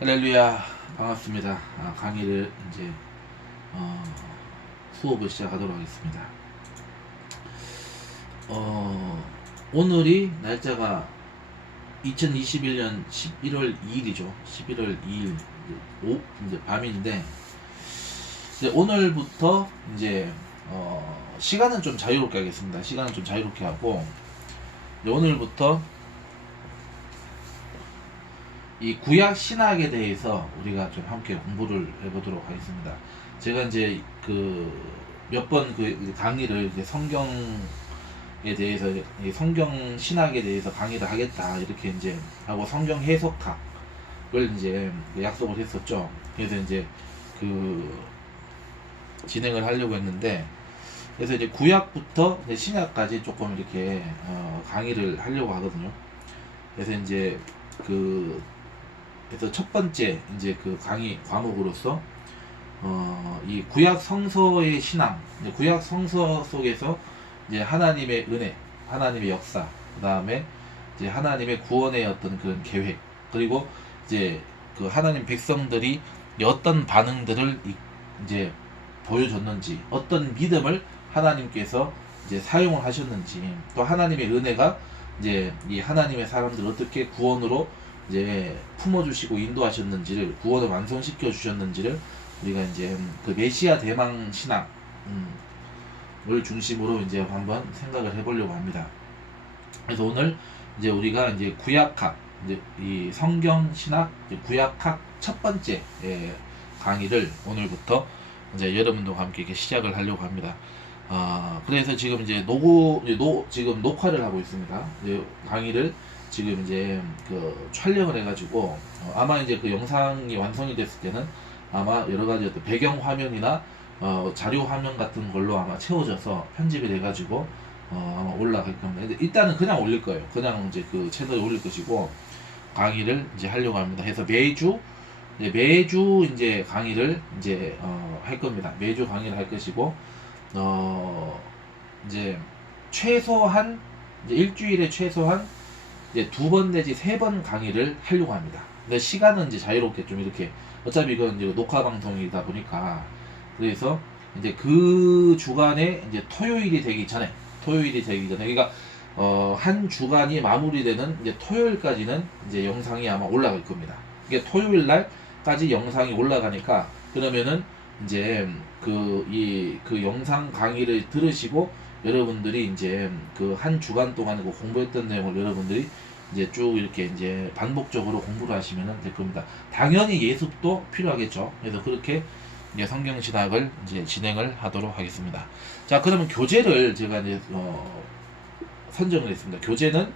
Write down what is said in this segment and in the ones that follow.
할렐루야, 반갑습니다. 강의를 이제 어, 수업을 시작하도록 하겠습니다. 오늘이 날짜가 2021년 11월 2일이죠. 11월 2일 이제 밤인데, 이제 오늘부터 이제 시간은 좀 자유롭게 하겠습니다. 시간은 좀 자유롭게 하고, 이제 오늘부터 이 구약 신학에 대해서 우리가 좀 함께 공부를 해보도록 하겠습니다. 제가 이제 몇 번 강의를 이제 성경에 대해서, 이 성경 신학에 대해서 강의를 하겠다 이렇게 이제 하고, 성경 해석학을 이제 약속을 했었죠. 그래서 이제 진행을 하려고 했는데, 그래서 이제 구약부터 이제 신약까지 조금 이렇게 강의를 하려고 하거든요. 그래서 이제 그래서 첫 번째 이제 강의 과목으로서 이 구약 성서의 신앙, 구약 성서 속에서 이제 하나님의 은혜, 하나님의 역사, 그다음에 이제 하나님의 구원의 어떤 그런 계획, 그리고 이제 하나님 백성들이 어떤 반응들을 이제 보여줬는지, 어떤 믿음을 하나님께서 이제 사용을 하셨는지, 또 하나님의 은혜가 이제 이 하나님의 사람들 어떻게 구원으로 이제 품어주시고 인도하셨는지를, 구원을 완성시켜 주셨는지를 우리가 이제 메시아 대망 신앙을 중심으로 이제 한번 생각을 해보려고 합니다. 그래서 오늘 이제 우리가 이제 구약학, 이제 이 성경 신학 구약학 첫 번째 강의를 오늘부터 이제 여러분들과 함께 이렇게 시작을 하려고 합니다. 그래서 지금 이제 지금 녹화를 하고 있습니다. 강의를 지금 이제 촬영을 해가지고, 아마 이제 영상이 완성이 됐을 때는 아마 여러 가지 어떤 배경 화면이나 자료 화면 같은 걸로 아마 채워져서 편집이 돼가지고 아마 올라갈 겁니다. 근데 일단은 그냥 올릴 거예요. 그냥 이제 채널에 올릴 것이고, 강의를 이제 하려고 합니다. 그래서 매주 이제 강의를 이제 할 겁니다. 매주 강의를 할 것이고, 이제 최소한 이제 일주일에 최소한 이제 2번 내지 3번 강의를 하려고 합니다. 근데 시간은 이제 자유롭게 좀 이렇게, 어차피 이건 이제 녹화 방송이다 보니까, 그래서 이제 그 주간에 이제 토요일이 되기 전에, 그러니까 한 주간이 마무리되는 이제 토요일까지는 이제 영상이 아마 올라갈 겁니다. 이게 토요일 날까지 영상이 올라가니까, 그러면은 이제 그 영상 강의를 들으시고 여러분들이 이제 한 주간 동안 공부했던 내용을 여러분들이 이제 쭉 이렇게 이제 반복적으로 공부를 하시면 될 겁니다. 당연히 예습도 필요하겠죠. 그래서 그렇게 이제 성경 신학을 이제 진행을 하도록 하겠습니다. 자, 그러면 교재를 제가 이제 선정을 했습니다. 교재는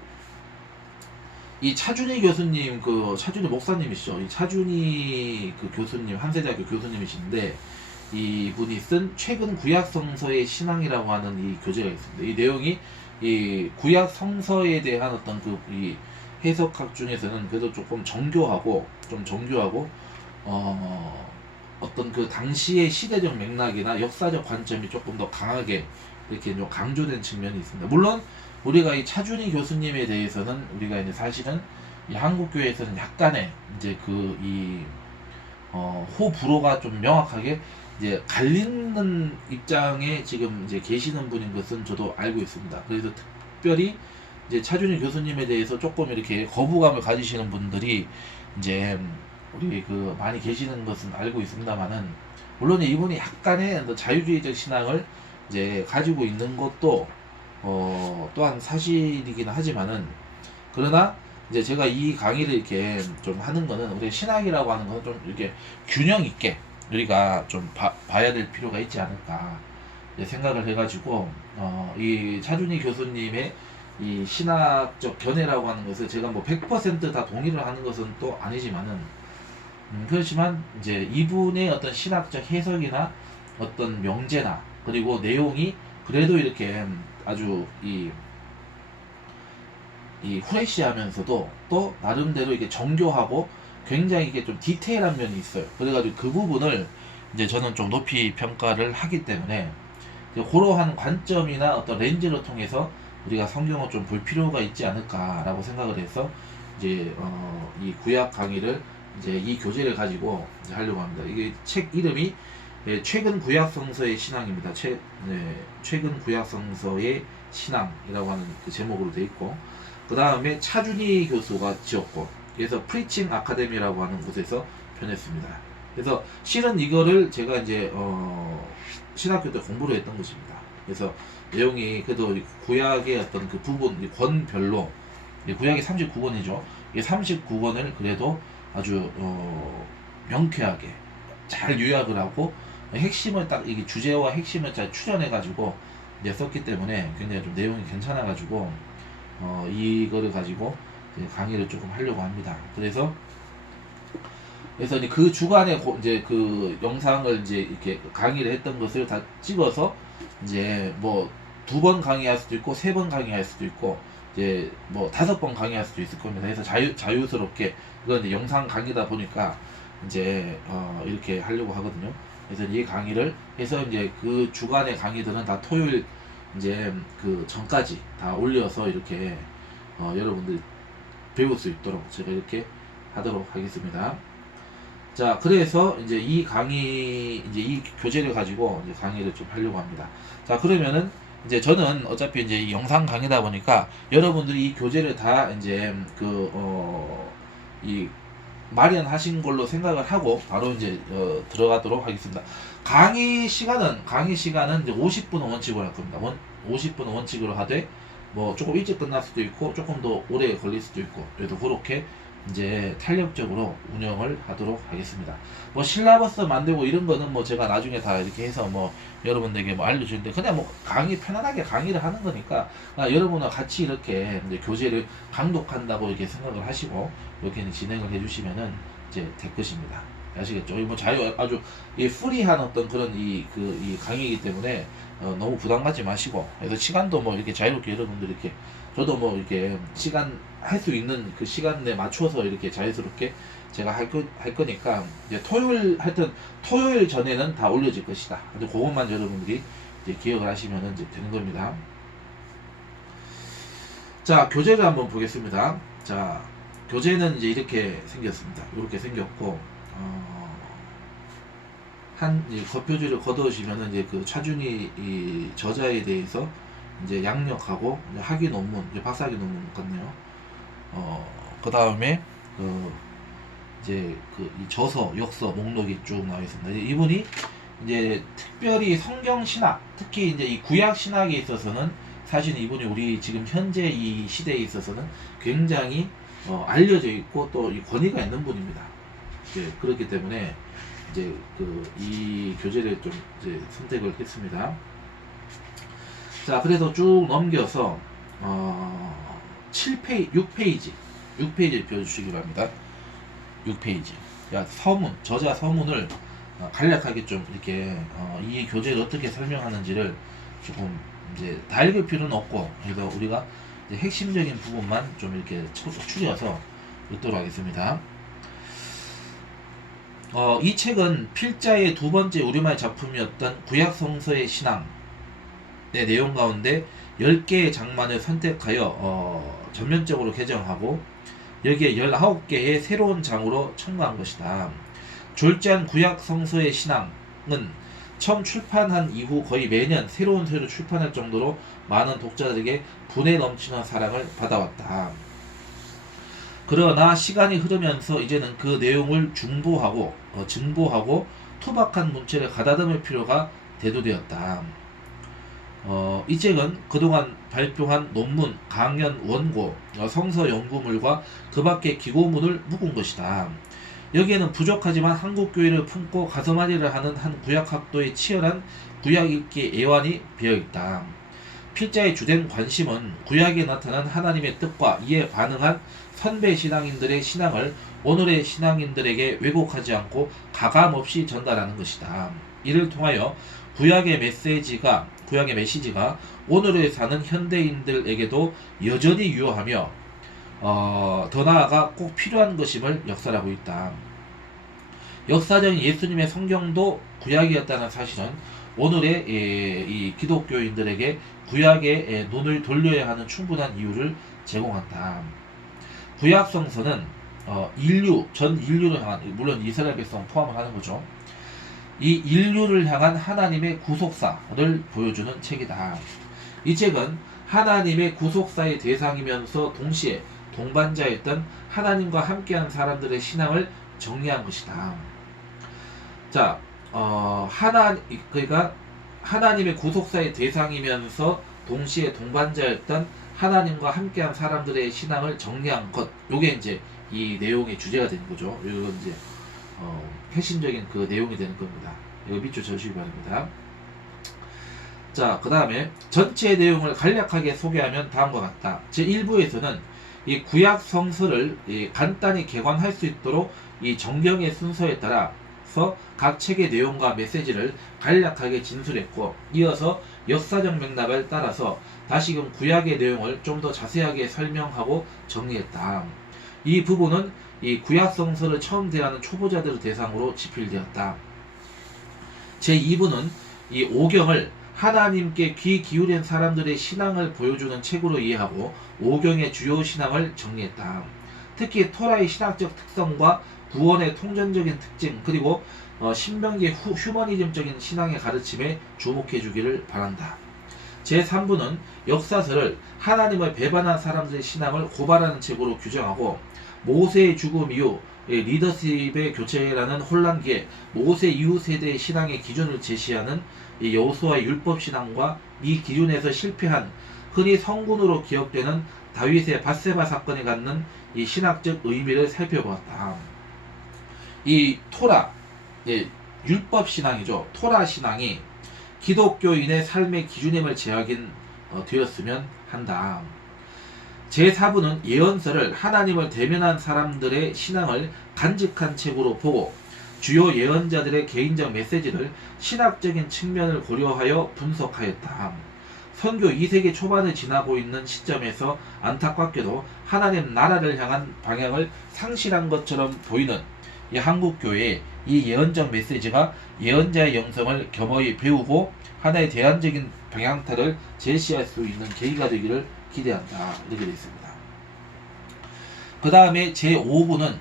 이 차준희 교수님, 차준희 목사님이시죠. 이 차준희 교수님, 한세대학교 교수님이신데, 이 분이 쓴 최근 구약 성서의 신앙이라고 하는 이 교재가 있습니다. 이 내용이 이 구약 성서에 대한 어떤 이 해석학 중에서는 그래도 조금 정교하고 어떤 당시의 시대적 맥락이나 역사적 관점이 조금 더 강하게 이렇게 좀 강조된 측면이 있습니다. 물론 우리가 이 차준희 교수님에 대해서는 우리가 이제 사실은 이 한국교회에서는 약간의 이제 호불호가 좀 명확하게 이제 갈리는 입장에 지금 이제 계시는 분인 것은 저도 알고 있습니다. 그래서 특별히 이제 차준희 교수님에 대해서 조금 이렇게 거부감을 가지시는 분들이 이제 우리 많이 계시는 것은 알고 있습니다만은, 물론 이분이 약간의 자유주의적 신앙을 이제 가지고 있는 것도 또한 사실이긴 하지만은, 그러나 이제 제가 이 강의를 이렇게 좀 하는 거는, 우리 신학이라고 하는 건 좀 이렇게 균형 있게 우리가 좀 봐야 될 필요가 있지 않을까 생각을 해가지고, 이 차준희 교수님의 이 신학적 견해라고 하는 것을 제가 뭐 100% 다 동의를 하는 것은 또 아니지만은, 그렇지만 이제 이분의 어떤 신학적 해석이나 어떤 명제나 그리고 내용이 그래도 이렇게 아주 이 후레쉬하면서도 또 나름대로 이게 정교하고 굉장히 이게 좀 디테일한 면이 있어요. 그래가지고 그 부분을 이제 저는 좀 높이 평가를 하기 때문에, 그러한 관점이나 어떤 렌즈를 통해서 우리가 성경을 좀 볼 필요가 있지 않을까라고 생각을 해서 이제 이 구약 강의를 이제 이 교재를 가지고 이제 하려고 합니다. 이게 책 이름이 최근 구약성서의 신앙입니다. 최근 구약성서의 신앙이라고 하는 그 제목으로 되어 있고, 그 다음에 차준희 교수가 지었고, 그래서 프리칭 아카데미라고 하는 곳에서 변했습니다. 그래서 실은 이거를 제가 이제 신학교 때 공부를 했던 것입니다. 그래서 내용이 그래도 구약의 어떤 그 부분, 권별로, 구약이 39권이죠. 이 39권을 그래도 아주 명쾌하게 잘 요약을 하고 핵심을 딱 이게 주제와 핵심을 잘 추려내 가지고 이제 썼기 때문에 굉장히 좀 내용이 괜찮아 가지고 이거를 가지고 이제 강의를 조금 하려고 합니다. 그래서 이제 그 주간에 이제 그 영상을 이제 이렇게 강의를 했던 것을 다 찍어서 이제 뭐 2번 강의할 수도 있고 3번 강의할 수도 있고 이제 뭐 5번 강의할 수도 있을 겁니다. 그래서 자유스럽게 이건 이제 영상 강의다 보니까 이제 이렇게 하려고 하거든요. 그래서 이 강의를 해서 이제 그 주간의 강의들은 다 토요일 이제 그 전까지 다 올려서 이렇게 여러분들이 배울 수 있도록 제가 이렇게 하도록 하겠습니다. 자, 그래서 이제 이 강의, 이제 이 교재를 가지고 이제 강의를 좀 하려고 합니다. 자, 그러면은 이제 저는 어차피 이제 이 영상 강의다 보니까 여러분들이 이 교재를 다 이제 이 마련하신 걸로 생각을 하고 바로 이제 들어가도록 하겠습니다. 강의 시간은 이제 50분 원칙으로 할 겁니다. 50분 원칙으로 하되 뭐 조금 일찍 끝날 수도 있고 조금 더 오래 걸릴 수도 있고, 그래도 그렇게 이제 탄력적으로 운영을 하도록 하겠습니다. 뭐 실라버스 만들고 이런 거는 뭐 제가 나중에 다 이렇게 해서 뭐 여러분들에게 뭐 알려주는데, 그냥 뭐 편안하게 강의를 하는 거니까 여러분과 같이 이렇게 이제 교재를 강독한다고 이렇게 생각을 하시고 이렇게 진행을 해주시면은 이제 될 것입니다. 아시겠죠? 뭐 아주 이 프리한 어떤 그런 이 강의이기 때문에 너무 부담 갖지 마시고, 그래서 시간도 뭐 이렇게 자유롭게 여러분들 이렇게, 저도 뭐 이렇게 시간 할 수 있는 그 시간에 맞춰서 이렇게 자유스럽게 제가 할 거니까 이제 토요일 전에는 다 올려질 것이다. 그것만 여러분들이 이제 기억을 하시면 이제 되는 겁니다. 자, 교재를 한번 보겠습니다. 자, 교재는 이제 이렇게 생겼습니다. 이렇게 생겼고, 이제 겉표지를 걷어오시면은 이제 그 차준희 이 저자에 대해서 이제 양력하고 이제 학위 논문, 이제 박사학위 논문 같네요. 그 다음에 이제 이 저서, 역서 목록이 쭉 나와 있습니다. 이분이 이제 특별히 성경 신학, 특히 이제 이 구약 신학에 있어서는 사실 이분이 우리 지금 현재 이 시대에 있어서는 굉장히 알려져 있고 또 이 권위가 있는 분입니다. 예, 그렇기 때문에 이제 이 교재를 좀 이제 선택을 했습니다. 자, 그래서 쭉 넘겨서 6페이지 펴주시기 바랍니다. 6페이지. 저자 서문을 간략하게 좀 이렇게 이 교재를 어떻게 설명하는지를 조금 이제 다 읽을 필요는 없고, 그래서 우리가 이제 핵심적인 부분만 좀 이렇게 추려서 읽도록 하겠습니다. 이 책은 필자의 2번째 우리말 작품이었던 구약성서의 신앙의 내용 가운데 10개의 장만을 선택하여 전면적으로 개정하고 여기에 19개의 새로운 장으로 첨가한 것이다. 졸지한 구약성서의 신앙은 처음 출판한 이후 거의 매년 새로운 서를 출판할 정도로 많은 독자들에게 분에 넘치는 사랑을 받아왔다. 그러나 시간이 흐르면서 이제는 그 내용을 증보하고 투박한 문체를 가다듬을 필요가 대두되었다. 이 책은 그동안 발표한 논문, 강연, 원고, 성서 연구물과 그 밖의 기고문을 묶은 것이다. 여기에는 부족하지만 한국교회를 품고 가슴앓이를 하는 한 구약학도의 치열한 구약 읽기 애환이 배어있다. 필자의 주된 관심은 구약에 나타난 하나님의 뜻과 이에 반응한 선배 신앙인들의 신앙을 오늘의 신앙인들에게 왜곡하지 않고 가감없이 전달하는 것이다. 이를 통하여 구약의 메시지가 오늘에 사는 현대인들에게도 여전히 유효하며 더 나아가 꼭 필요한 것임을 역설하고 있다. 역사적인 예수님의 성경도 구약이었다는 사실은 오늘의 이 기독교인들에게 구약의 눈을 돌려야 하는 충분한 이유를 제공한다. 구약 성서는 전 인류를 향한, 물론 이스라엘 백성 포함을 하는 거죠. 이 인류를 향한 하나님의 구속사를 보여주는 책이다. 이 책은 하나님의 구속사의 대상이면서 동시에 동반자였던 하나님과 함께한 사람들의 신앙을 정리한 것이다. 자, 그러니까 하나님의 구속사의 대상이면서 동시에 동반자였던 하나님과 함께한 사람들의 신앙을 정리한 것. 요게 이제 이 내용의 주제가 되는 거죠. 이건 이제 핵심적인 그 내용이 되는 겁니다. 이거 밑줄 쳐주시기 바랍니다. 자, 그 다음에 전체 내용을 간략하게 소개하면 다음과 같다. 제1부에서는 이 구약 성서를 간단히 개관할 수 있도록 이 정경의 순서에 따라서 각 책의 내용과 메시지를 간략하게 진술했고, 이어서 역사적 맥락을 따라서 다시금 구약의 내용을 좀 더 자세하게 설명하고 정리했다. 이 부분은 이 구약 성서를 처음 대하는 초보자들을 대상으로 집필되었다. 제2부는 이 오경을 하나님께 귀 기울인 사람들의 신앙을 보여주는 책으로 이해하고 오경의 주요 신앙을 정리했다. 특히 토라의 신학적 특성과 구원의 통전적인 특징, 그리고 신명기의 휴머니즘적인 신앙의 가르침에 주목해 주기를 바란다. 제3부는 역사서를 하나님을 배반한 사람들의 신앙을 고발하는 책으로 규정하고, 모세의 죽음 이후 리더십의 교체라는 혼란기에 모세 이후 세대의 신앙의 기준을 제시하는 여호수아의 율법신앙과 이 기준에서 실패한, 흔히 성군으로 기억되는 다윗의 밧세바 사건이 갖는 이 신학적 의미를 살펴보았다. 이 토라, 율법신앙이죠. 토라신앙이 기독교인의 삶의 기준임을 되었으면 한다. 제4부는 예언서를 하나님을 대면한 사람들의 신앙을 간직한 책으로 보고, 주요 예언자들의 개인적 메시지를 신학적인 측면을 고려하여 분석하였다. 선교 2세기 초반을 지나고 있는 시점에서 안타깝게도 하나님 나라를 향한 방향을 상실한 것처럼 보이는 이 한국교회의 이 예언적 메시지가 예언자의 영성을 겸허히 배우고 하나의 대안적인 방향타를 제시할 수 있는 계기가 되기를 기대한다. 이렇게 되어 있습니다. 그 다음에 제5부는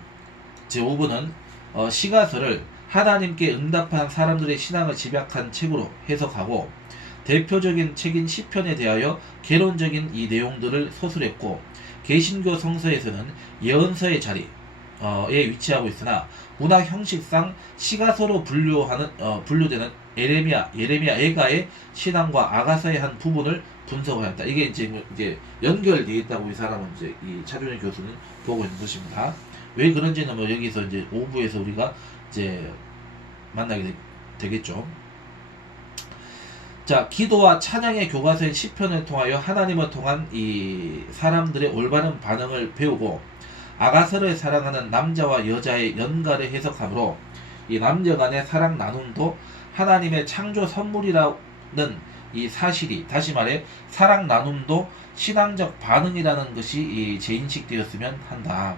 시가서를 하나님께 응답한 사람들의 신앙을 집약한 책으로 해석하고, 대표적인 책인 시편에 대하여 개론적인 이 내용들을 서술했고, 개신교 성서에서는 예언서의 자리에 위치하고 있으나 문학 형식상 시가서로 분류되는 예레미야, 에가의 신앙과 아가서의 한 부분을 분석하였다. 이게 이제 연결되어 있다고 이 사람은 이제 이 차준희 교수는 보고 있는 것입니다. 왜 그런지는 뭐 여기서 이제 5부에서 우리가 이제 만나게 되겠죠. 자, 기도와 찬양의 교과서인 시편을 통하여 하나님을 통한 이 사람들의 올바른 반응을 배우고, 아가서를 사랑하는 남자와 여자의 연가를 해석하므로 이 남녀 간의 사랑 나눔도 하나님의 창조 선물이라는 이 사실이, 다시 말해 사랑 나눔도 신앙적 반응이라는 것이 재인식되었으면 한다.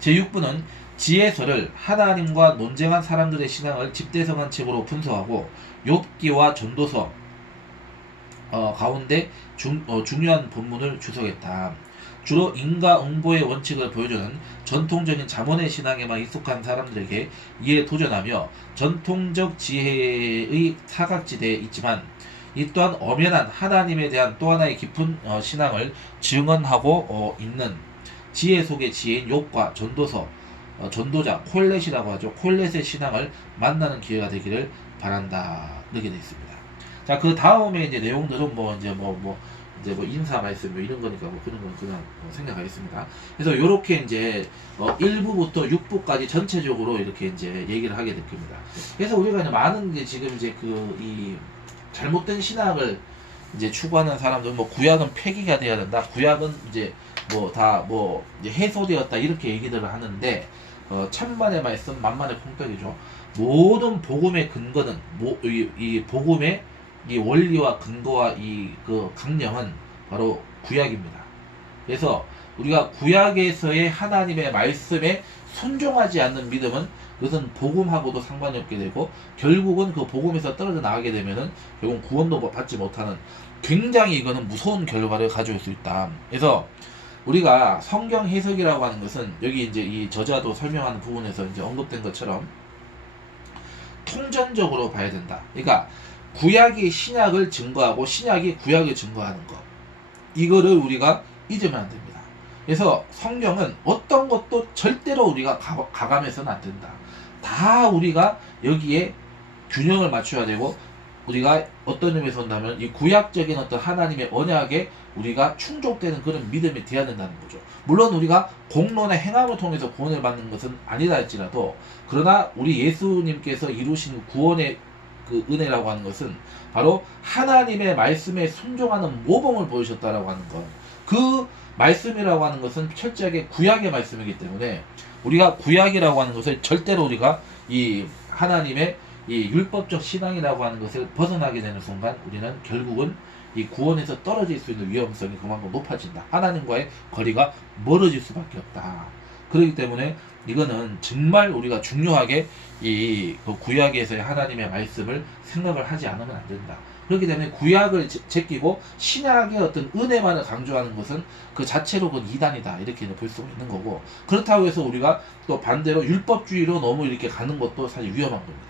제6부는 지혜서를 하나님과 논쟁한 사람들의 신앙을 집대성한 책으로 분석하고, 욥기와 전도서 가운데 중요한 본문을 주석했다. 주로 인과응보의 원칙을 보여주는 전통적인 자문의 신앙에만 익숙한 사람들에게 이에 도전하며 전통적 지혜의 사각지대에 있지만, 이 또한 엄연한 하나님에 대한 또 하나의 깊은 신앙을 증언하고 있는 지혜 속의 지혜인 욥과 전도자 콜렛이라고 하죠. 콜렛의 신앙을 만나는 기회가 되기를 바란다. 이렇게 되어 있습니다. 자, 그 다음에 이제 내용들은 이제 인사 말씀 이런 거니까 그런 건 그냥 생각하겠습니다. 그래서 요렇게 이제 1부부터 6부까지 전체적으로 이렇게 이제 얘기를 하게 될 겁니다. 그래서 우리가 이제 많은 게 지금 이제 이 잘못된 신학을 이제 추구하는 사람들, 구약은 폐기가 돼야 된다. 구약은 이제 이제 해소되었다. 이렇게 얘기들을 하는데, 천만의 말씀, 만만의 콩떡이죠. 모든 복음의 근거는, 이 복음의 이 원리와 근거와 그 강령은 바로 구약입니다. 그래서 우리가 구약에서의 하나님의 말씀에 순종하지 않는 믿음은, 그것은 복음하고도 상관이 없게 되고, 결국은 그 복음에서 떨어져 나가게 되면은 결국 구원도 받지 못하는 굉장히 이거는 무서운 결과를 가져올 수 있다. 그래서 우리가 성경 해석이라고 하는 것은 여기 이제 이 저자도 설명하는 부분에서 이제 언급된 것처럼 통전적으로 봐야 된다. 그러니까 구약이 신약을 증거하고 신약이 구약을 증거하는 것. 이거를 우리가 잊으면 안 됩니다. 그래서 성경은 어떤 것도 절대로 우리가 가감해서는 안 된다. 다 우리가 여기에 균형을 맞춰야 되고, 우리가 어떤 의미에서 본다면 이 구약적인 어떤 하나님의 언약에 우리가 충족되는 그런 믿음이 되어야 된다는 거죠. 물론 우리가 공론의 행함을 통해서 구원을 받는 것은 아니다 할지라도, 그러나 우리 예수님께서 이루신 구원의 그 은혜라고 하는 것은 바로 하나님의 말씀에 순종하는 모범을 보여주셨다라고 하는 것. 그 말씀이라고 하는 것은 철저하게 구약의 말씀이기 때문에 우리가 구약이라고 하는 것을 절대로 우리가 이 하나님의 이 율법적 신앙이라고 하는 것을 벗어나게 되는 순간 우리는 결국은 이 구원에서 떨어질 수 있는 위험성이 그만큼 높아진다. 하나님과의 거리가 멀어질 수밖에 없다. 그렇기 때문에 이거는 정말 우리가 중요하게 이 구약에서의 하나님의 말씀을 생각을 하지 않으면 안 된다. 그렇기 때문에 구약을 제끼고 신약의 어떤 은혜만을 강조하는 것은 그 자체로 그건 이단이다, 이렇게 볼 수가 있는 거고, 그렇다고 해서 우리가 또 반대로 율법주의로 너무 이렇게 가는 것도 사실 위험한 겁니다.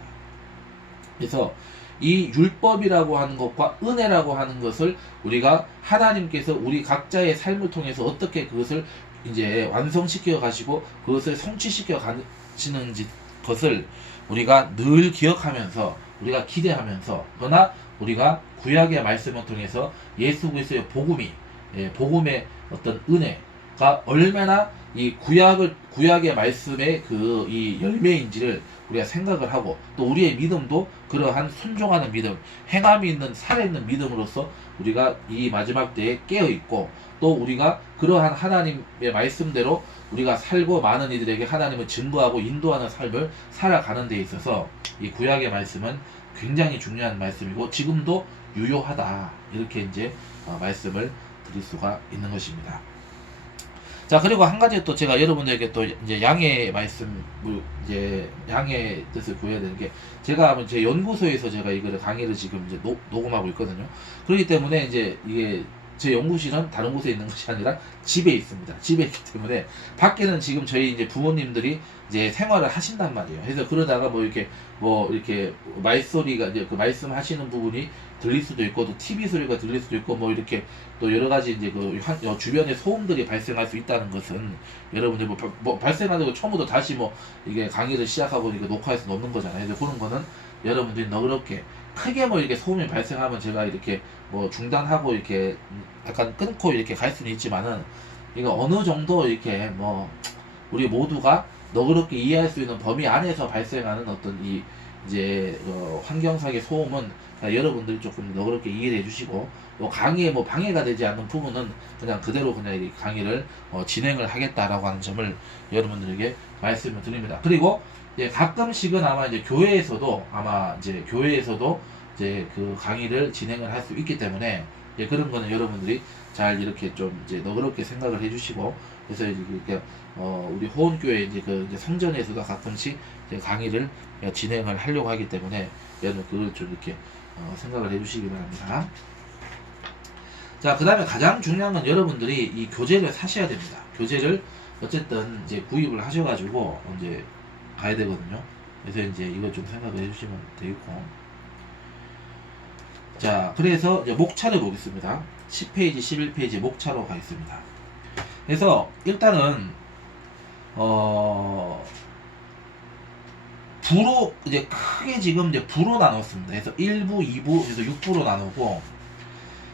그래서 이 율법이라고 하는 것과 은혜라고 하는 것을 우리가 하나님께서 우리 각자의 삶을 통해서 어떻게 그것을 이제 완성시켜 가시고 그것을 성취시켜 가시는지 것을 우리가 늘 기억하면서 우리가 기대하면서, 그러나 우리가 구약의 말씀을 통해서 예수 그리스도의 복음의 어떤 은혜가 얼마나 이 구약의 말씀의 그 이 열매인지를 우리가 생각을 하고, 또 우리의 믿음도 그러한 순종하는 믿음, 행함이 있는 살아있는 믿음으로서 우리가 이 마지막 때에 깨어있고, 또 우리가 그러한 하나님의 말씀대로 우리가 살고 많은 이들에게 하나님을 증거하고 인도하는 삶을 살아가는 데 있어서 이 구약의 말씀은 굉장히 중요한 말씀이고 지금도 유효하다, 이렇게 이제 말씀을 드릴 수가 있는 것입니다. 자, 그리고 한 가지 또 제가 여러분들에게 또 이제 양해의 말씀, 이제 양해의 뜻을 구해야 되는 게, 제가 제 연구소에서 제가 이거를 강의를 지금 이제 녹음하고 있거든요. 그렇기 때문에 이제 이게 제 연구실은 다른 곳에 있는 것이 아니라 집에 있습니다. 집에 있기 때문에 밖에는 지금 저희 이제 부모님들이 이제 생활을 하신단 말이에요. 그래서 그러다가 뭐 이렇게 말소리가 이제 그 말씀하시는 부분이 들릴 수도 있고, 또 TV 소리가 들릴 수도 있고, 뭐 이렇게 또 여러 가지 이제 주변에 소음들이 발생할 수 있다는 것은, 여러분들 뭐 발생하고 처음부터 다시 뭐 이게 강의를 시작하고 이게 녹화해서 놓는 거잖아요. 그래서 그런 거는 여러분들이 너그럽게, 크게 뭐 이렇게 소음이 발생하면 제가 이렇게 뭐 중단하고 이렇게 약간 끊고 이렇게 갈 수는 있지만은, 이거 어느 정도 이렇게 뭐 우리 모두가 너그럽게 이해할 수 있는 범위 안에서 발생하는 어떤 이 이제 환경상의 소음은 여러분들이 조금 너그럽게 이해를 해주시고, 뭐 강의에 뭐 방해가 되지 않는 부분은 그냥 그대로 그냥 이 강의를 진행을 하겠다라고 하는 점을 여러분들에게 말씀을 드립니다. 그리고 이제 가끔씩은 아마 이제 교회에서도 이제 그 강의를 진행을 할 수 있기 때문에, 이제 그런 거는 여러분들이 잘 이렇게 좀 이제 너그럽게 생각을 해주시고, 그래서 이렇게 우리 호원교회 이제 성전에서도 가끔씩 이제 강의를 진행을 하려고 하기 때문에 여러분 그걸 좀 이렇게 생각을 해주시기 바랍니다. 자, 그 다음에 가장 중요한 건 여러분들이 이 교재를 사셔야 됩니다. 교재를 어쨌든 이제 구입을 하셔가지고 이제 가야 되거든요. 그래서 이제 이거 좀 생각을 해주시면 되겠고. 자, 그래서 이제 목차를 보겠습니다. 10페이지, 11페이지 목차로 가겠습니다. 그래서 일단은 부로 이제 크게 지금 이제 부로 나눴습니다. 그래서 1부, 2부, 그래서 6부로 나누고,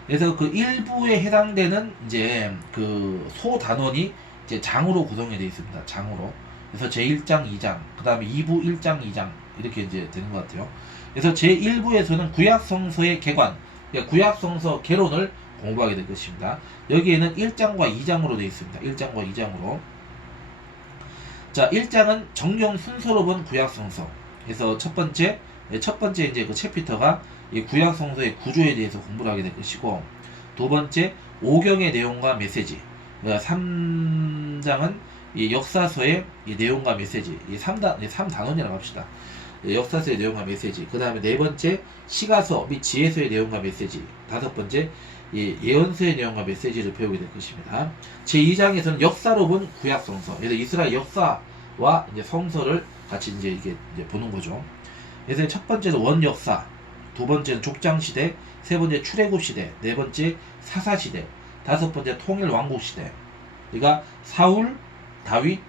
그래서 그 1부에 해당되는 이제 그 소단원이 이제 장으로 구성이 되어 있습니다. 장으로. 그래서 제1장, 2장, 그 다음에 2부 1장, 2장 이렇게 이제 되는 것 같아요. 그래서 제1부에서는 구약성서의 개관, 그러니까 구약성서 개론을 공부하게 될 것입니다. 여기에는 1장과 2장으로 되어 있습니다. 1장과 2장으로. 자, 1장은 정령 순서로 본 구약성서. 그래서 첫 번째 이제 그 챕터가 이 구약성서의 구조에 대해서 공부를 하게 될 것이고, 두 번째 오경의 내용과 메시지. 그러니까 3장은 이 역사서의 이 내용과 메시지. 이 3단원이라고 합시다. 역사서의 내용과 메시지. 그 다음에 네 번째 시가서 및 지혜서의 내용과 메시지. 다섯 번째 예언서의 내용과 메시지를 배우게 될 것입니다. 제2장에서는 역사로 본 구약 성서, 그래서 이스라엘 역사와 이제 성서를 같이 이제 이게 이제 보는 거죠. 그래서 첫 번째는 원역사, 두 번째는 족장시대, 세 번째 출애굽시대, 네 번째 사사시대, 다섯 번째 통일왕국시대. 그러니까 사울, 다윗,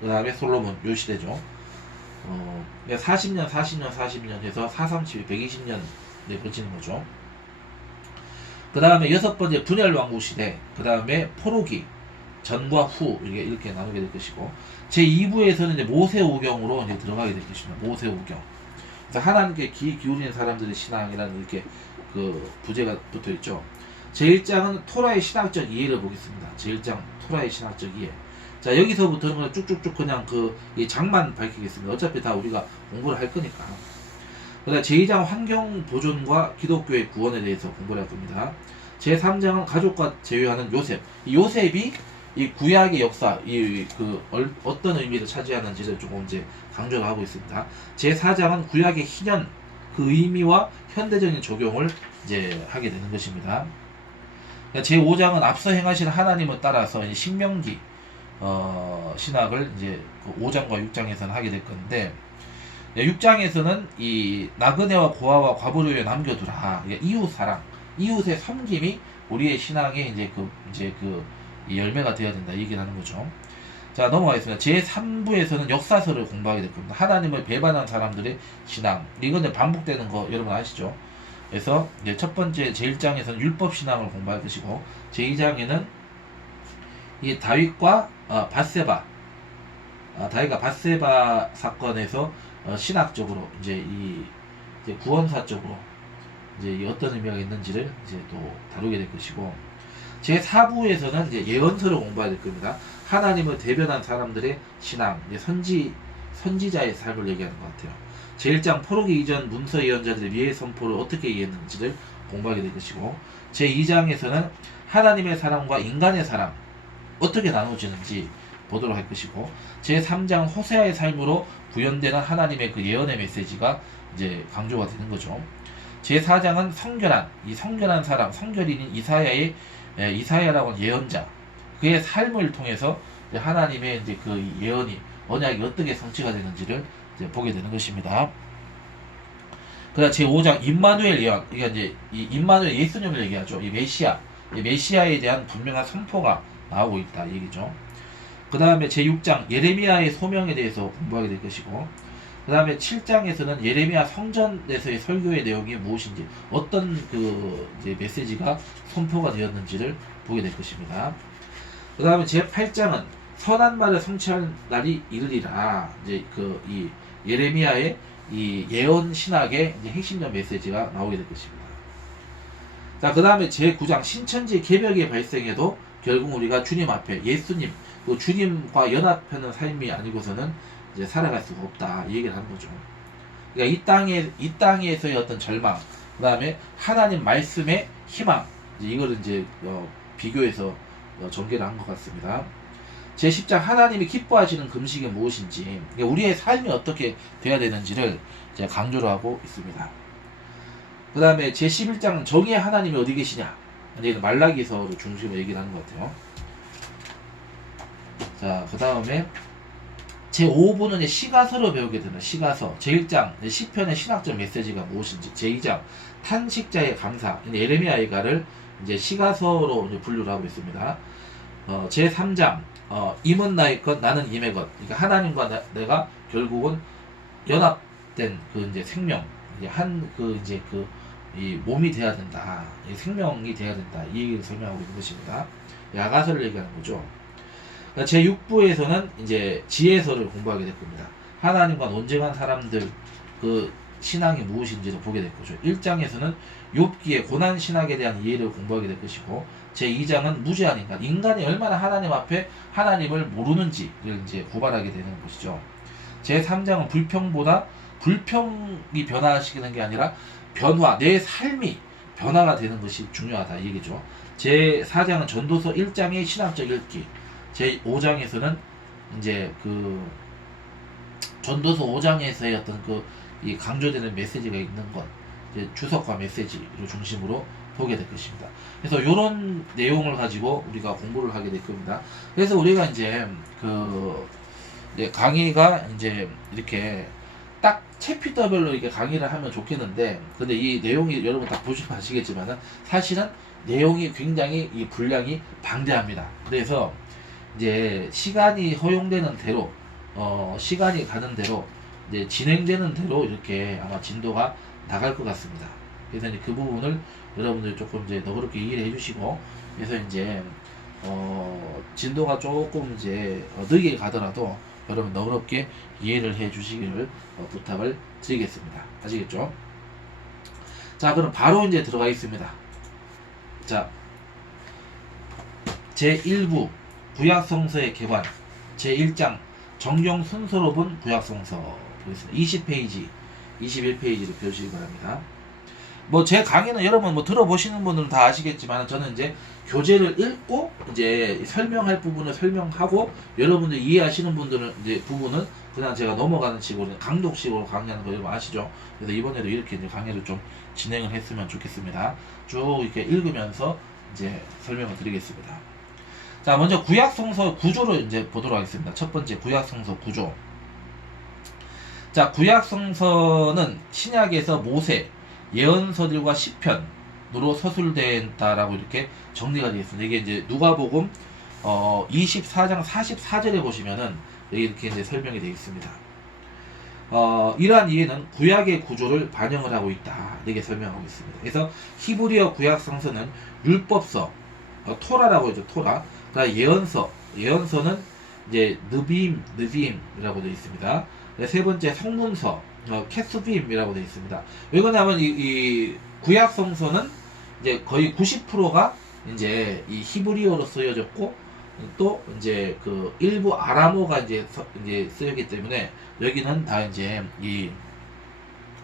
그 다음에 솔로몬, 요 시대죠. 40년 해서 437, 120년 거치는 거죠. 그 다음에 여섯 번째 분열왕국시대, 그 다음에 포로기, 전과 후, 이렇게 나누게 될 것이고, 제2부에서는 이제 모세오경으로 이제 들어가게 될 것입니다. 모세오경. 그래서 하나님께 귀 기울이는 사람들의 신앙이라는 이렇게 그 부제가 붙어 있죠. 제1장은 토라의 신학적 이해를 보겠습니다. 제1장 토라의 신학적 이해. 자, 여기서부터는 그냥 쭉쭉쭉 그냥 이 장만 밝히겠습니다. 어차피 다 우리가 공부를 할 거니까. 그다음 제2장 환경 보존과 기독교의 구원에 대해서 공부를 할 겁니다. 제3장은 가족과 제외하는 요셉. 이 요셉이 이 구약의 역사, 어떤 의미를 차지하는지를 조금 이제 강조를 하고 있습니다. 제4장은 구약의 희년, 그 의미와 현대적인 적용을 이제 하게 되는 것입니다. 제5장은 앞서 행하신 하나님을 따라서 신명기 신학을 이제 5장과 6장에서는 하게 될 건데, 6장에서는 이 나그네와 고아와 과부를 남겨두라. 이웃 사랑, 이웃의 섬김이 우리의 신앙의 이제 이 열매가 되어야 된다. 이 얘기를 하는 거죠. 자, 넘어가겠습니다. 제3부에서는 역사서를 공부하게 될 겁니다. 하나님을 배반한 사람들의 신앙. 이거는 반복되는 거 여러분 아시죠? 그래서 이제 첫 번째 제1장에서는 율법 신앙을 공부할 것이고, 제2장에는 이 다윗과 다윗과 밧세바 사건에서 신학적으로 이제 이제 구원사적으로 이제 어떤 의미가 있는지를 이제 또 다루게 될 것이고, 제4부에서는 이제 예언서를 공부해야 될 겁니다. 하나님을 대변한 사람들의 신앙, 이제 선지자의 삶을 얘기하는 것 같아요. 제1장 포로기 이전 문서 예언자들의 미래 선포를 어떻게 이해했는지를 공부하게 될 것이고, 제2장에서는 하나님의 사랑과 인간의 사랑 어떻게 나눠지는지 보도록 할 것이고, 제3장 호세아의 삶으로 구현되는 하나님의 그 예언의 메시지가 이제 강조가 되는 거죠. 제4장은 이 성결한 사람, 성결인인 이사야라고 하는 예언자, 그의 삶을 통해서 하나님의 이제 그 예언이, 언약이 어떻게 성취가 되는지를 이제 보게 되는 것입니다. 그다음 제5장 임마누엘 예언, 이게 이제 이 임마누엘 예수님을 얘기하죠. 이 메시아에 대한 분명한 선포가 나오고 있다 이 얘기죠. 그 다음에 제6장 예레미야의 소명에 대해서 공부하게 될 것이고, 그 다음에 7장에서는 예레미야 성전에서의 설교의 내용이 무엇인지, 어떤 이제 메시지가 선포가 되었는지를 보게 될 것입니다. 그 다음에 제8장은 선한 말을 성취할 날이 이르리라. 이제 이 예레미야의 이 예언 신학의 이제 핵심적 메시지가 나오게 될 것입니다. 자, 그 다음에 제9장 신천지 개벽이 발생해도 결국 우리가 주님 앞에 예수님, 그 주님과 연합하는 삶이 아니고서는 이제 살아갈 수가 없다 이 얘기를 하는 거죠. 그러니까 이 땅에서의 어떤 절망, 그 다음에 하나님 말씀의 희망, 이거를 이제 비교해서 전개를 한 것 같습니다. 제10장 하나님이 기뻐하시는 금식이 무엇인지, 그러니까 우리의 삶이 어떻게 돼야 되는지를 이제 강조를 하고 있습니다. 그 다음에 제11장은 정의의 하나님이 어디 계시냐, 이제 말라기서를 중심으로 얘기를 하는 것 같아요. 자, 그 다음에 제5부는 시가서로 배우게 되는 시가서. 제1장 시편의 신학적 메시지가 무엇인지, 제2장 탄식자의 감사, 예레미야가를 이제 시가서로 이제 분류를 하고 있습니다. 제3장 임은 나의 것, 나는 임의 것. 그러니까 하나님과 내가 결국은 연합된 이제 생명, 이 몸이 돼야 된다, 이 생명이 돼야 된다, 이 얘기를 설명하고 있는 것입니다. 야가서를 얘기하는 거죠. 제6부에서는 이제 지혜서를 공부하게 될 겁니다. 하나님과 논쟁한 사람들 그 신앙이 무엇인지를 보게 될 거죠. 1장에서는 욥기의 고난 신학에 대한 이해를 공부하게 될 것이고, 제2장은 무죄한 인간이 얼마나 하나님 앞에 하나님을 모르는지를 이제 고발하게 되는 것이죠. 제3장은 불평이 변화시키는 게 아니라 내 삶이 변화가 되는 것이 중요하다 이 얘기죠. 제4장은 전도서 1장의 신학적 읽기, 제5장에서는 이제 전도서 5장에서의 어떤 이 강조되는 메시지가 있는 것, 이제 주석과 메시지를 중심으로 보게 될 것입니다. 그래서 이런 내용을 가지고 우리가 공부를 하게 될 겁니다. 그래서 우리가 이제 이제 강의가 이제 이렇게 딱 챕터별로 이렇게 강의를 하면 좋겠는데, 근데 이 내용이 여러분 다 보시면 아시겠지만은 사실은 내용이 굉장히 이 분량이 방대합니다. 그래서 이제 시간이 허용되는 대로 시간이 가는 대로 이제 진행되는 대로 이렇게 아마 진도가 나갈 것 같습니다. 그래서 이제 그 부분을 여러분들 조금 이제 너그럽게 이해를 해주시고, 그래서 이제 진도가 조금 이제 늦게 가더라도 여러분 너그럽게 이해를 해주시기를 부탁을 드리겠습니다. 아시겠죠? 자, 그럼 바로 이제 들어가 있습니다. 자, 제1부 구약성서의 개관, 제1장 정경 순서로 본 구약성서 보겠습니다. 20페이지, 21페이지를 펴주시기 바랍니다. 뭐 제 강의는 여러분 뭐 들어보시는 분들은 다 아시겠지만, 저는 이제 교재를 읽고 이제 설명할 부분을 설명하고, 여러분들 이해하시는 분들은 이제 부분은 그냥 제가 넘어가는 식으로 강독식으로 강의하는 거 여러분 아시죠? 그래서 이번에도 이렇게 이제 강의를 좀 진행을 했으면 좋겠습니다. 쭉 이렇게 읽으면서 이제 설명을 드리겠습니다. 자, 먼저 구약성서 구조를 이제 보도록 하겠습니다. 첫 번째 구약성서 구조. 자, 구약성서는 신약에서 모세, 예언서들과 시편으로 서술된다라고 이렇게 정리가 되어 있습니다. 이게 이제 누가복음 24장 44절에 보시면은 여기 이렇게 이제 설명이 되어 있습니다. 이러한 이해는 구약의 구조를 반영을 하고 있다, 이렇게 설명하고 있습니다. 그래서 히브리어 구약성서는 율법서, 토라라고 하죠. 토라. 그다음 예언서는 이제 느빔이라고 되어 있습니다. 세 번째 성문서, 캐스빔이라고 되어 있습니다. 왜 그러냐면 이 구약성서는 이제 거의 90%가 이제 이 히브리어로 쓰여졌고, 또 이제 그 일부 아람어가 이제 쓰였기 때문에 여기는 다 이제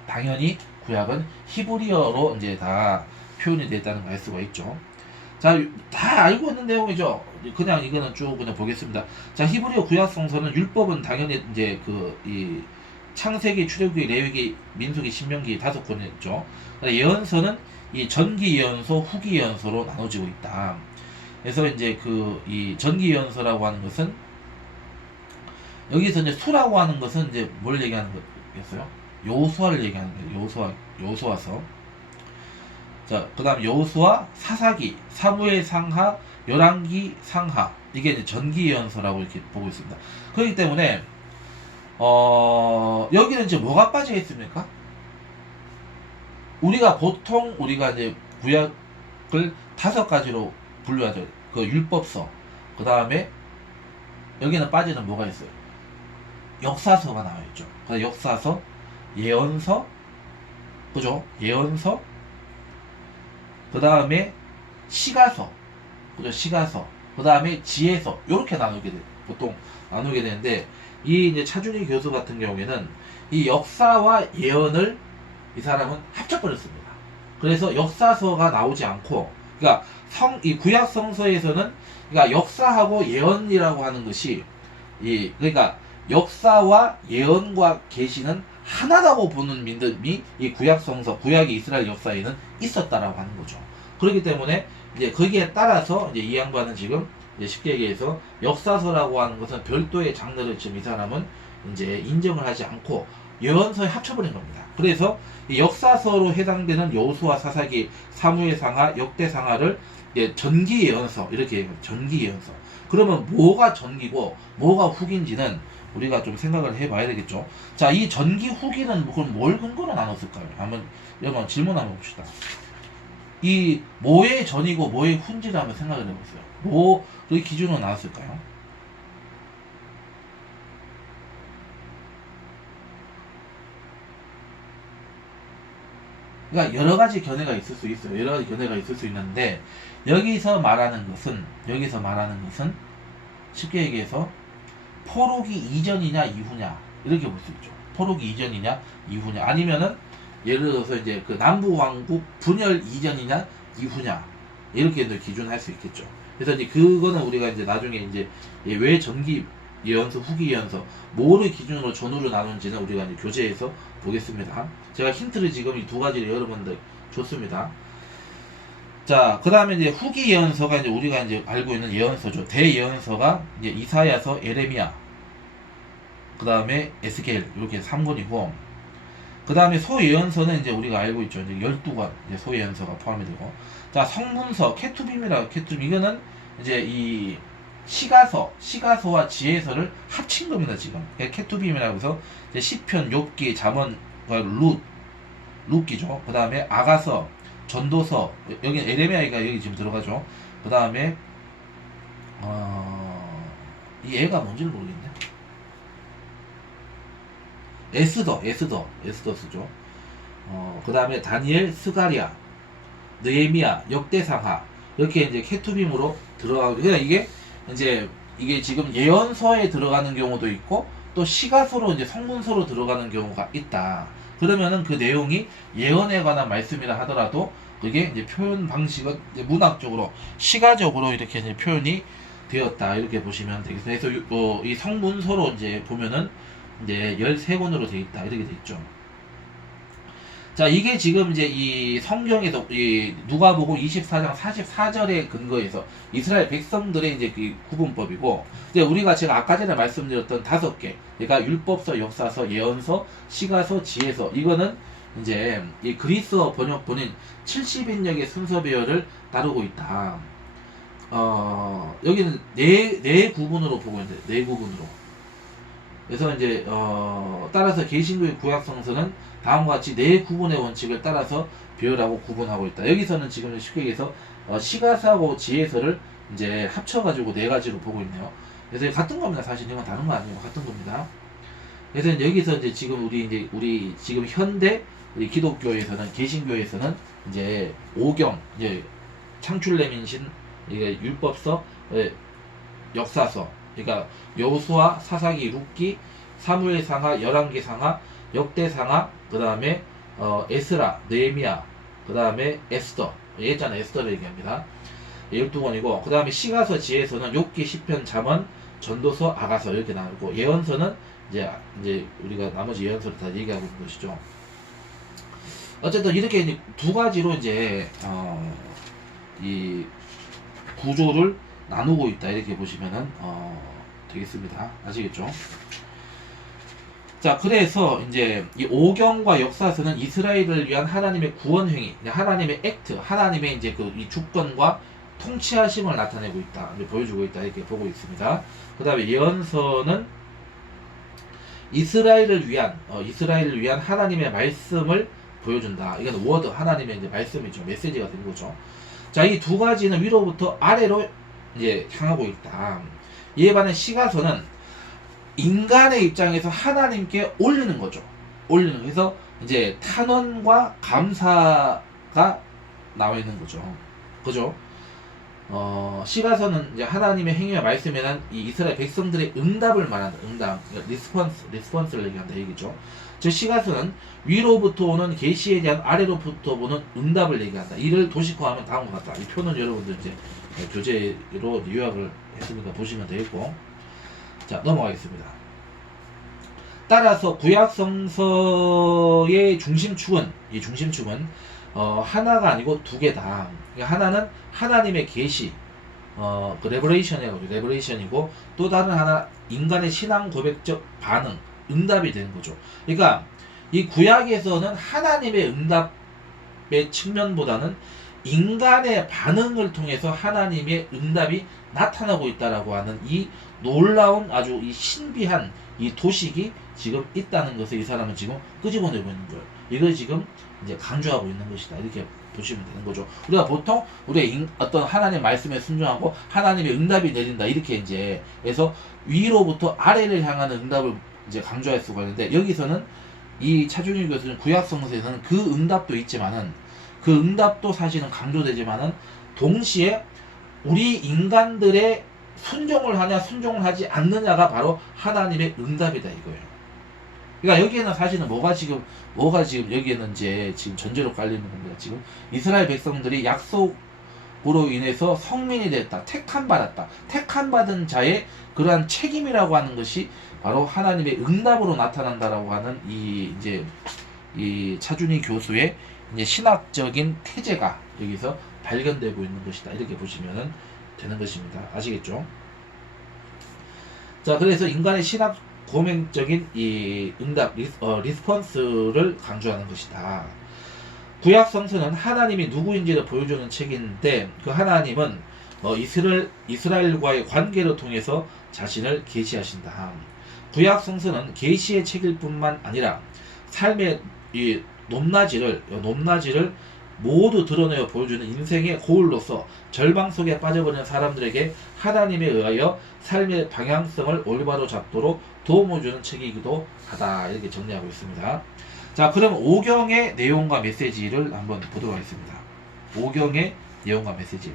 당연히 구약은 히브리어로 이제 다 표현이 됐다는 걸 알 수가 있죠. 자, 다 알고 있는 내용이죠. 그냥 이거는 쭉 그냥 보겠습니다. 자, 히브리어 구약성서는 율법은 당연히 이제 이 창세기, 출애굽기, 레위기, 민수기, 신명기 5권 있죠. 예언서는 이 전기 예언서, 후기 예언서로 나눠지고 있다. 그래서 이제 이 전기 예언서라고 하는 것은, 여기서 이제 수라고 하는 것은 이제 뭘 얘기하는 거겠어요? 여호수아를 얘기하는 거예요. 여호수아서. 자, 그 다음 여호수아, 사사기, 사무엘 상하, 열왕기 상하, 이게 이제 전기 예언서라고 이렇게 보고 있습니다. 그렇기 때문에 여기는 이제 뭐가 빠져 있습니까? 우리가 이제 구약을 5가지로 분류하죠. 그 율법서, 그 다음에 여기는 빠지는 뭐가 있어요? 역사서가 나와 있죠. 그 역사서, 예언서, 그죠? 예언서, 그 다음에 시가서, 그죠? 시가서, 그 다음에 지혜서, 이렇게 보통 나누게 되는데, 이 이제 차준희 교수 같은 경우에는 이 역사와 예언을 이 사람은 합쳐버렸습니다. 그래서 역사서가 나오지 않고, 그러니까 이 구약 성서에서는 그러니까 역사하고 예언이라고 하는 것이 그러니까 역사와 예언과 계시는 하나라고 보는 믿음이 이 구약 성서, 구약의 이스라엘 역사에는 있었다라고 하는 거죠. 그렇기 때문에 이제 거기에 따라서 이제 이 양반은 지금 이제 쉽게 얘기해서 역사서라고 하는 것은 별도의 장르를 지금 이 사람은 이제 인정을 하지 않고 예언서에 합쳐버린 겁니다. 그래서 이 역사서로 해당되는 여호수아, 사사기, 사무엘 상하, 역대 상하를 전기 예언서 이렇게 얘기합니다. 전기 예언서. 그러면 뭐가 전기고 뭐가 후기인지는 우리가 좀 생각을 해봐야 되겠죠. 자, 이 전기 후기는 그럼 뭘 근거로 나눴을까요? 여러분 질문 한번 봅시다. 이 뭐의 전이고 뭐의 후인지를 한번 생각을 해보세요. 뭐의 기준으로 나왔을까요? 그러니까 여러 가지 견해가 있을 수 있어요. 여러 가지 견해가 있을 수 있는데, 여기서 말하는 것은 쉽게 얘기해서 포로기 이전이냐 이후냐 이렇게 볼 수 있죠. 포로기 이전이냐 이후냐, 아니면은 예를 들어서 이제 그 남부 왕국 분열 이전이냐 이후냐, 이렇게 기준할 수 있겠죠. 그래서 이제 그거는 우리가 이제 나중에 이제 왜 전기 예언서, 후기 예언서, 뭐를 기준으로 전후로 나누는지는 우리가 이제 교재에서 보겠습니다. 제가 힌트를 지금 이 2가지를 여러분들 줬습니다. 자, 그 다음에 이제 후기 예언서가 이제 우리가 이제 알고 있는 예언서죠. 대예언서가 이제 이사야서, 에레미야, 그 다음에 에스겔 이렇게 3권이고, 그 다음에 소예언서는 이제 우리가 알고 있죠. 이제 12권 이제 소예언서가 포함이 되고, 자, 성문서, 케투빔이라고, 케투빔 이거는 이제 이 시가서와 지혜서를 합친 겁니다. 지금 케투빔이라고 해서 이제 시편, 욥기, 잠언, 룻기죠. 그 다음에 아가서, 전도서, 여기 에레미야가 여기 지금 들어가죠. 그 다음에 이 애가 뭔지를 모르겠네. 에스더스죠. 그 다음에 다니엘, 스가랴, 느헤미야, 역대상하 이렇게 이제 케투빔으로 들어가고, 그러니까 이게 지금 예언서에 들어가는 경우도 있고 또 시가서로 이제 성문서로 들어가는 경우가 있다. 그러면은 그 내용이 예언에 관한 말씀이라 하더라도 그게 이제 표현 방식은 이제 문학적으로 시가적으로 이렇게 이제 표현이 되었다, 이렇게 보시면 되겠습니다. 그래서 이 성문서로 이제 보면은 이제 13권으로 되어 있다, 이렇게 되어 있죠. 자, 이게 지금 이제 이 성경에서 이 누가복음 24장 44절에 근거해서 이스라엘 백성들의 이제 그 구분법이고, 이제 우리가 제가 아까 전에 말씀드렸던 5개, 그러니까 율법서, 역사서, 예언서, 시가서, 지혜서, 이거는 이제 이 그리스어 번역본인 70인역의 순서 배열을 따르고 있다. 여기는 네 구분으로 보고 있는데, 네 구분으로. 그래서 이제 따라서 개신교의 구약성서는 다음과 같이 네 구분의 원칙을 따라서 배열하고 구분하고 있다. 여기서는 지금 쉽게 얘기해서 시가서하고 지혜서를 이제 합쳐가지고 네 가지로 보고 있네요. 그래서 같은 겁니다. 사실 이건 다른 거 아니고 같은 겁니다. 그래서 여기서 이제 지금 우리 지금 현대 우리 기독교에서는, 개신교에서는 이제 오경, 이제 창출내민신, 이게 율법서, 역사서, 그러니까 여호수아, 사사기, 룻기, 사무엘상하, 열왕기상하, 역대상하, 그 다음에 에스라, 느헤미야, 그 다음에 에스더, 예전에 에스더를 얘기합니다. 12권이고, 그 다음에 시가서, 지혜서는 욥기, 시편, 잠언, 전도서, 아가서 이렇게 나오고, 예언서는 이제 우리가 나머지 예언서를 다 얘기하고 있는 것이죠. 어쨌든 이렇게 이제 두 가지로 이제 이 구조를 나누고 있다, 이렇게 보시면은 되겠습니다. 아시겠죠? 자, 그래서 이제 이 오경과 역사서는 이스라엘을 위한 하나님의 구원 행위, 하나님의 액트, 하나님의 이제 이 주권과 통치하심을 나타내고 있다, 이제 보여주고 있다, 이렇게 보고 있습니다. 그 다음에 예언서는 이스라엘을 위한 하나님의 말씀을 보여준다. 이건 워드, 하나님의 이제 말씀이죠. 메시지가 되는 거죠. 자, 이 두 가지는 위로부터 아래로 이제 향하고 있다. 이에 반해 시가서는 인간의 입장에서 하나님께 올리는 거죠. 그래서 이제 탄원과 감사가 나와 있는 거죠. 그죠? 시가서는 이제 하나님의 행위와 말씀에 대한 이 이스라엘 백성들의 응답을 말한다. 그러니까 리스폰스를 얘기한다, 얘기죠. 즉 시가서는 위로부터 오는 계시에 대한 아래로부터 보는 응답을 얘기한다. 이를 도식화하면 다음과 같다. 이 표는 여러분들 이제 교재로 요약을 했으니까 보시면 되겠고, 자, 넘어가겠습니다. 따라서 구약성서의 중심축은 하나가 아니고 두 개다. 그러니까 하나는 하나님의 계시, 레버레이션이고, 또 다른 하나 인간의 신앙 고백적 반응, 응답이 되는 거죠. 그러니까 이 구약에서는 하나님의 응답의 측면보다는 인간의 반응을 통해서 하나님의 응답이 나타나고 있다라고 하는 이 놀라운, 아주 이 신비한 이 도식이 지금 있다는 것을 이 사람은 지금 끄집어내고 있는 거예요. 이걸 지금 이제 강조하고 있는 것이다, 이렇게 보시면 되는 거죠. 우리가 보통 어떤 하나님의 말씀에 순종하고 하나님의 응답이 내린다, 이렇게 이제 해서 위로부터 아래를 향하는 응답을 이제 강조할 수가 있는데, 여기서는 이 차준일 교수는 구약성서에서는 그 응답도 있지만은, 그 응답도 사실은 강조되지만은, 동시에 우리 인간들의 순종을 하냐 순종을 하지 않느냐가 바로 하나님의 응답이다, 이거예요. 그러니까 여기에는 사실은 뭐가 지금 여기에는 이제 지금 전제로 깔리는 겁니다. 지금 이스라엘 백성들이 약속으로 인해서 성민이 됐다, 택함 받은 자의 그러한 책임이라고 하는 것이 바로 하나님의 응답으로 나타난다라고 하는 이 차준희 교수의 이제 신학적인 태제가 여기서 발견되고 있는 것이다. 이렇게 보시면 되는 것입니다. 아시겠죠? 자, 그래서 인간의 신학 고맹적인 이 응답, 리스폰스를 강조하는 것이다. 구약 성서는 하나님이 누구인지를 보여주는 책인데 그 하나님은 이스라엘과의 관계를 통해서 자신을 계시하신다. 구약 성서는 계시의 책일 뿐만 아니라 삶의 이 높낮이를 모두 드러내어 보여주는 인생의 고울로서 절망 속에 빠져버리는 사람들에게 하나님에 의하여 삶의 방향성을 올바로 잡도록 도움을 주는 책이기도 하다. 이렇게 정리하고 있습니다. 자, 그럼 오경의 내용과 메시지를 한번 보도록 하겠습니다. 오경의 내용과 메시지.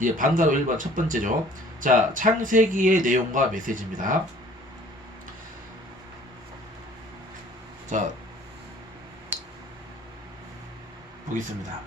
예, 반가로 1번 첫 번째죠. 자, 창세기의 내용과 메시지입니다. 자, 보겠습니다.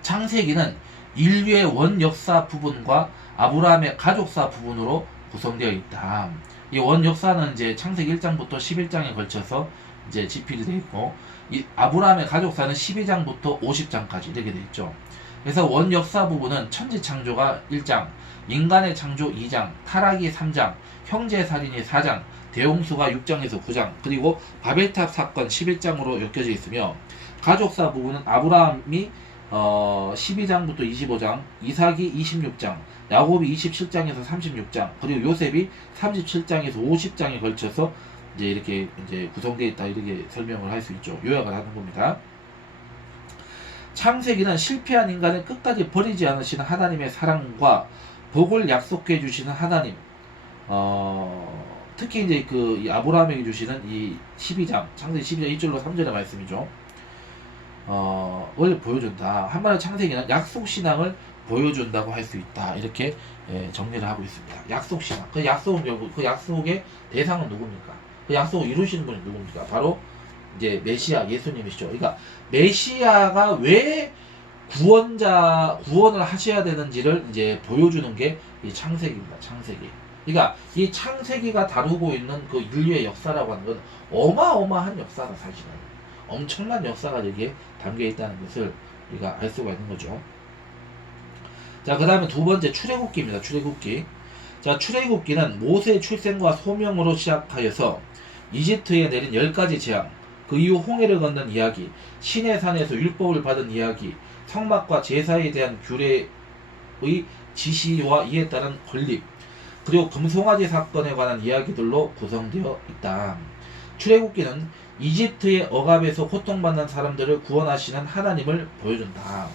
창세기는 인류의 원역사 부분과 아브라함의 가족사 부분으로 구성되어 있다. 이 원역사는 이제 창세기 1장부터 11장에 걸쳐서 이제 집필이 되어 있고, 이 아브라함의 가족사는 12장부터 50장까지 이렇게 되어 있죠. 그래서 원역사 부분은 천지창조가 1장, 인간의 창조 2장, 타락이 3장, 형제살인이 4장, 대홍수가 6장에서 9장, 그리고 바벨탑 사건 11장으로 엮여져 있으며, 가족사 부분은 아브라함이 12장부터 25장, 이삭이 26장, 야곱이 27장에서 36장, 그리고 요셉이 37장에서 50장에 걸쳐서 이제 이렇게 이제 구성되어 있다, 이렇게 설명을 할 수 있죠. 요약을 하는 겁니다. 창세기는 실패한 인간을 끝까지 버리지 않으시는 하나님의 사랑과 복을 약속해 주시는 하나님, 특히 이제 그 아브라함에게 주시는 이 12장, 창세기 12장 1절로 3절의 말씀이죠. 을 보여준다. 한마디로 창세기는 약속신앙을 보여준다고 할 수 있다. 이렇게 정리를 하고 있습니다. 약속신앙. 그 약속은 결국, 그 약속의 대상은 누굽니까? 그 약속을 이루시는 분이 누굽니까? 바로 이제 메시아 예수님이시죠. 그러니까 메시아가 왜 구원을 하셔야 되는지를 이제 보여주는 게 이 창세기입니다. 창세기. 그러니까 이 창세기가 다루고 있는 그 인류의 역사라고 하는 건 어마어마한 역사다, 사실은. 엄청난 역사가 여기에 담겨 있다는 것을 우리가 알 수가 있는 거죠. 자, 그 다음에 두 번째 출애굽기입니다. 출애굽기. 자, 출애굽기는 모세의 출생과 소명으로 시작하여서 이집트에 내린 10가지 재앙, 그 이후 홍해를 건넌 이야기, 시내산에서 율법을 받은 이야기, 성막과 제사에 대한 규례의 지시와 이에 따른 건립, 그리고 금송아지 사건에 관한 이야기들로 구성되어 있다. 출애굽기는 이집트의 억압에서 고통받는 사람들을 구원하시는 하나님을 보여준다.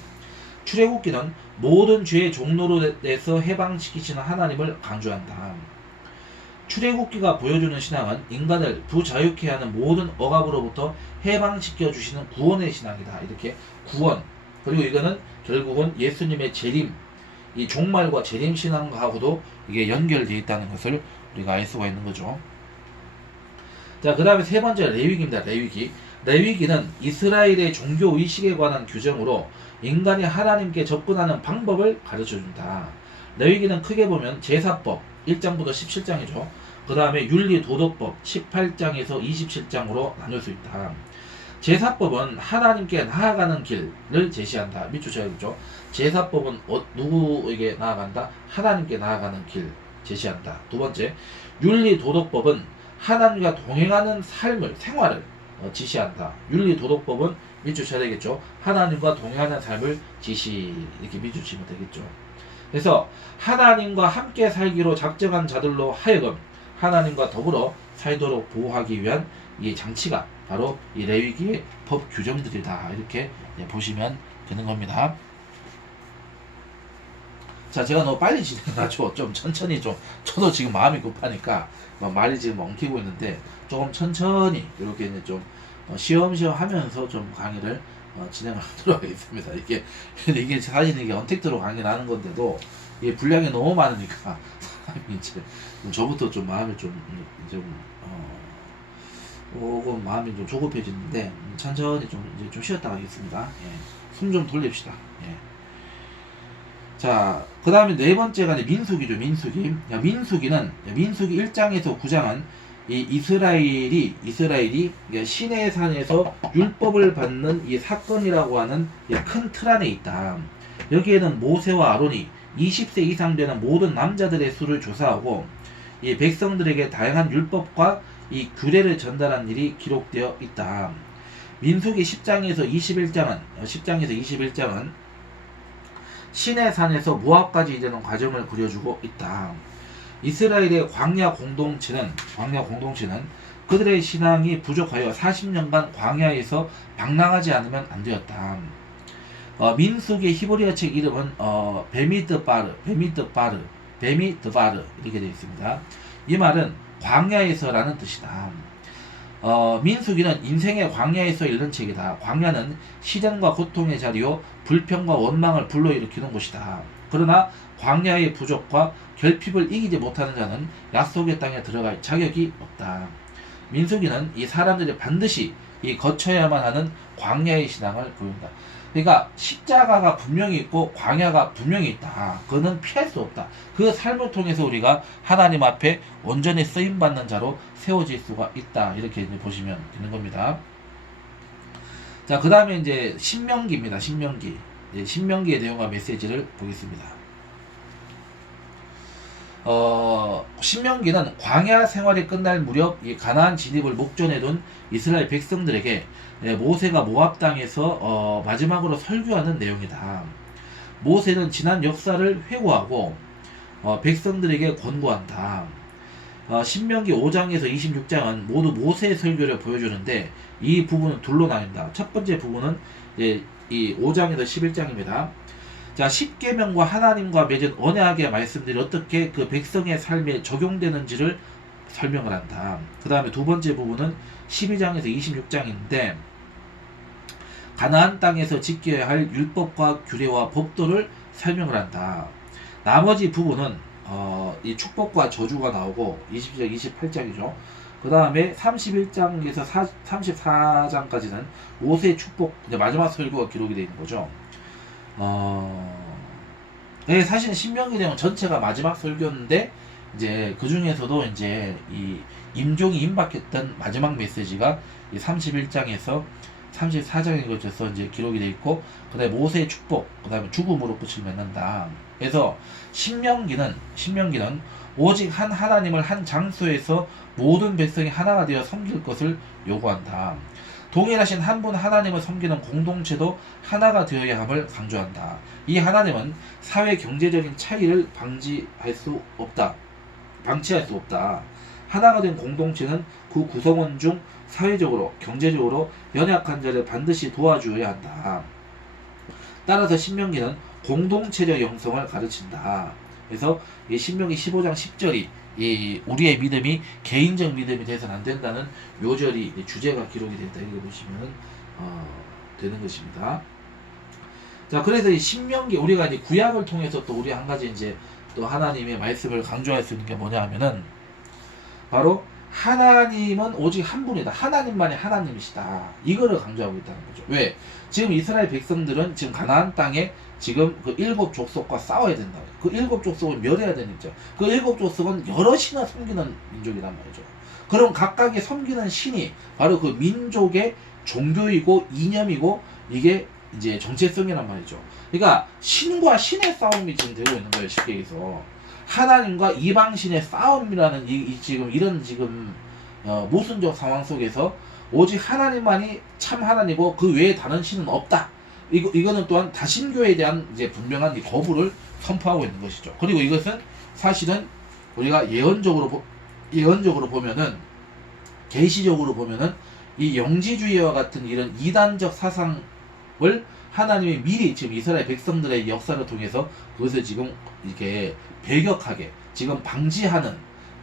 출애굽기는 모든 죄의 종로로 내서 해방시키시는 하나님을 강조한다. 출애굽기가 보여주는 신앙은 인간을 부자유케 하는 모든 억압으로부터 해방시켜 주시는 구원의 신앙이다. 이렇게 구원, 그리고 이거는 결국은 예수님의 재림, 이 종말과 재림 신앙하고도 이게 연결되어 있다는 것을 우리가 알 수가 있는 거죠. 자, 그 다음에 세 번째 레위기입니다. 레위기. 레위기는 이스라엘의 종교 의식에 관한 규정으로 인간이 하나님께 접근하는 방법을 가르쳐준다. 레위기는 크게 보면 제사법 1장부터 17장이죠. 그 다음에 윤리도덕법 18장에서 27장으로 나눌 수 있다. 제사법은 하나님께 나아가는 길을 제시한다. 밑줄 쳐야겠죠. 제사법은 누구에게 나아간다? 하나님께 나아가는 길 제시한다. 두 번째, 윤리도덕법은 하나님과 동행하는 생활을 지시한다. 윤리도덕법은 밑줄 쳐야 되겠죠. 하나님과 동행하는 삶을 이렇게 밑줄 치면 되겠죠. 그래서 하나님과 함께 살기로 작정한 자들로 하여금 하나님과 더불어 살도록 보호하기 위한 이 장치가 바로 이 레위기의 법 규정들이다. 이렇게 보시면 되는 겁니다. 자, 제가 너무 빨리 진행하죠. 좀 천천히 저도 지금 마음이 급하니까 말이 지금 엉키고 있는데 조금 천천히 이렇게 이제 좀 시험시험 하면서 좀 강의를 진행하도록 하겠습니다. 이게 사실 이게 언택트로 강의를 하는 건데도 이게 분량이 너무 많으니까 사람이 이제 저부터 좀 마음이 조금 마음이 좀 조급해지는데 천천히 좀 쉬었다 가겠습니다. 예. 숨 좀 돌립시다. 예. 자, 그 다음에 네 번째가 민수기죠. 민수기. 민수기 1장에서 9장은 이 이스라엘이 시내산에서 율법을 받는 이 사건이라고 하는 이 큰 틀 안에 있다. 여기에는 모세와 아론이 20세 이상 되는 모든 남자들의 수를 조사하고 이 백성들에게 다양한 율법과 이 규례를 전달한 일이 기록되어 있다. 민수기 10장에서 21장은 시내산에서 모압까지 이르는 과정을 그려주고 있다. 이스라엘의 광야 공동체는 그들의 신앙이 부족하여 40년간 광야에서 방랑하지 않으면 안 되었다. 민수기의 히브리어 책 이름은 베미드바르 이렇게 되어 있습니다. 이 말은 광야에서라는 뜻이다. 민수기는 인생의 광야에서 읽는 책이다. 광야는 시련과 고통의 자리요 불평과 원망을 불러일으키는 곳이다. 그러나 광야의 부족과 결핍을 이기지 못하는 자는 약속의 땅에 들어갈 자격이 없다. 민수기는 이 사람들이 반드시 이 거쳐야만 하는 광야의 신앙을 보인다. 그러니까 십자가가 분명히 있고 광야가 분명히 있다. 그거는 피할 수 없다. 그 삶을 통해서 우리가 하나님 앞에 온전히 쓰임받는 자로 세워질 수가 있다. 이렇게 이제 보시면 되는 겁니다. 자, 그 다음에 이제 신명기입니다. 신명기의 내용과 메시지를 보겠습니다. 신명기는 광야 생활이 끝날 무렵 이 가나안 진입을 목전에 둔 이스라엘 백성들에게 모세가 모압 땅에서 마지막으로 설교하는 내용이다. 모세는 지난 역사를 회고하고 백성들에게 권고한다. 신명기 5장에서 26장은 모두 모세의 설교를 보여주는데 이 부분은 둘로 나뉜다. 첫 번째 부분은 이 5장에서 11장입니다. 자, 십계명과 하나님과 맺은 언약의 말씀들이 어떻게 그 백성의 삶에 적용되는지를 설명을 한다. 그 다음에 두 번째 부분은 12장에서 26장인데 가나안 땅에서 지켜야 할 율법과 규례와 법도를 설명을 한다. 나머지 부분은 이 축복과 저주가 나오고 20장, 28장이죠. 그 다음에 31장에서 34장까지는 모세의 축복, 마지막 설교가 기록이 되어 있는 거죠. 사실 신명기 내용 전체가 마지막 설교인데 이제 그 중에서도 이제 이 임종이 임박했던 마지막 메시지가 이 31장에서 34장에 걸쳐서 이제 기록이 되어 있고, 그 다음에 모세의 축복, 그 다음에 죽음으로 끝을 맺는다. 그래서 신명기는 오직 한 하나님을 한 장소에서 모든 백성이 하나가 되어 섬길 것을 요구한다. 동일하신 한 분 하나님을 섬기는 공동체도 하나가 되어야 함을 강조한다. 이 하나님은 사회 경제적인 차이를 방치할 수 없다. 하나가 된 공동체는 그 구성원 중 사회적으로, 경제적으로 연약한 자를 반드시 도와주어야 한다. 따라서 신명기는 공동체적 영성을 가르친다. 그래서 이 신명기 15장 10절이 이 우리의 믿음이 개인적 믿음이 돼서는 안 된다는 요절이 주제가 기록이 됐다. 이렇게 보시면 되는 것입니다. 자, 그래서 이 신명기 우리가 이제 구약을 통해서 또 우리 한 가지 이제 또 하나님의 말씀을 강조할 수 있는 게 뭐냐 하면은 바로 하나님은 오직 한 분이다. 하나님만이 하나님이시다. 이거를 강조하고 있다는 거죠. 왜? 지금 이스라엘 백성들은 지금 가나안 땅에 지금 그 일곱 족속과 싸워야 된다. 그 일곱 족속을 멸해야 되는 거죠. 그 일곱 족속은 여러 신을 섬기는 민족이란 말이죠. 그럼 각각의 섬기는 신이 바로 그 민족의 종교이고 이념이고 이게 이제 정체성이란 말이죠. 그러니까 신과 신의 싸움이 지금 되고 있는 거예요. 쉽게 얘기해서. 하나님과 이방신의 싸움이라는 이런 모순적 상황 속에서 오직 하나님만이 참 하나님이고 그 외에 다른 신은 없다. 이거는 또한 다신교에 대한 이제 분명한 거부를 선포하고 있는 것이죠. 그리고 이것은 사실은 우리가 예언적으로 보면은, 계시적으로 보면은 이 영지주의와 같은 이런 이단적 사상을 하나님이 미리 지금 이스라엘 백성들의 역사를 통해서 그것을 지금 이렇게 배격하게 지금 방지하는,